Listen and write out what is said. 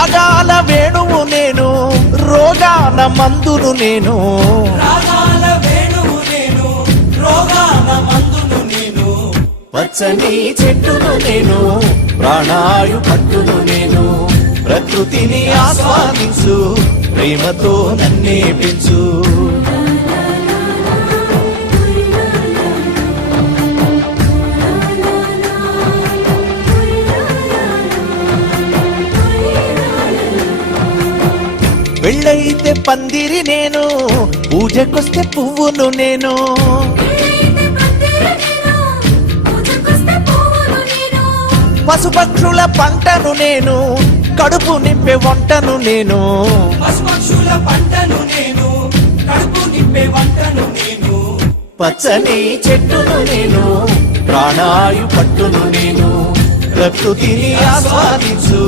రాగాల వేణువు నేను, రోగాల మందును నేను. రాగాల వేణువు నేను, రోగాల మందును నేను. పచ్చని చెట్టును నేను, ప్రాణాయు పట్టును నేను. ప్రకృతిని ఆస్వాదించు, ప్రేమతో నన్నే పెంచు. పెళ్ళైతే పందిరి నేను, పూజకొస్తే పువ్వును నేను. పశుపక్షుల పంటను నేను, కడుపు నింపే వంటను నేను. పశుపక్షుల పంటను నేను, కడుపు నింపే వంటను నేను. పచ్చని చెట్టును నేను, ప్రాణాయు పట్టును నేను. ప్రకృతిని ఆస్వాదించు,